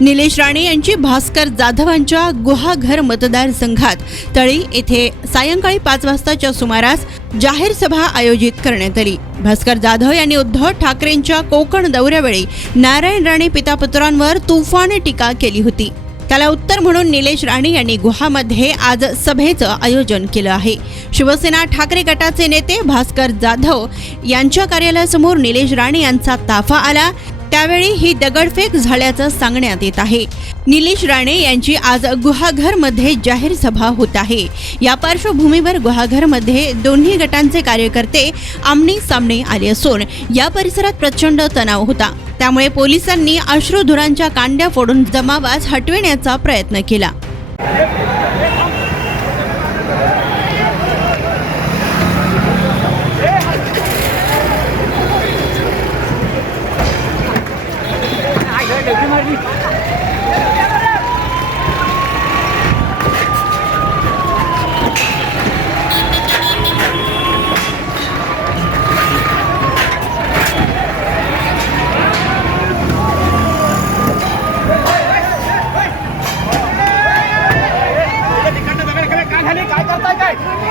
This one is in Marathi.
निलेश राणे यांची भास्कर जाधवांच्या गुहागर मतदारसंघात तळी येथे सायंकाळी 5 वाजताच्या सुमारास जाहीर सभा आयोजित करण्यात आली। भास्कर जाधव यांनी उद्धव ठाकरेंच्या कोकण दौऱ्यावेळी नारायण राणे पितापुत्रांवर तुफान टीका केली होती। त्याला उत्तर म्हणून निलेश राणे यांनी गुहामध्ये आज सभेचं आयोजन केलं आहे। शिवसेना ठाकरे गटाचे नेते भास्कर जाधव यांच्या कार्यालयासमोर निलेश राणे यांचा ताफा आला, त्यावेळी ही दगडफेक झाल्याचं सांगण्यात येत आहे। निलेश राणे यांची आज गुहागरमध्ये जाहीर सभा होत आहे। या पार्श्वभूमीवर गुहागरमध्ये दोन्ही गटांचे कार्यकर्ते आमने सामने आले असून या परिसरात प्रचंड तणाव होता। त्यामुळे पोलिसांनी अश्रुधुरांच्या कांड्या फोडून जमावास हटविण्याचा प्रयत्न केला। काय करताय काय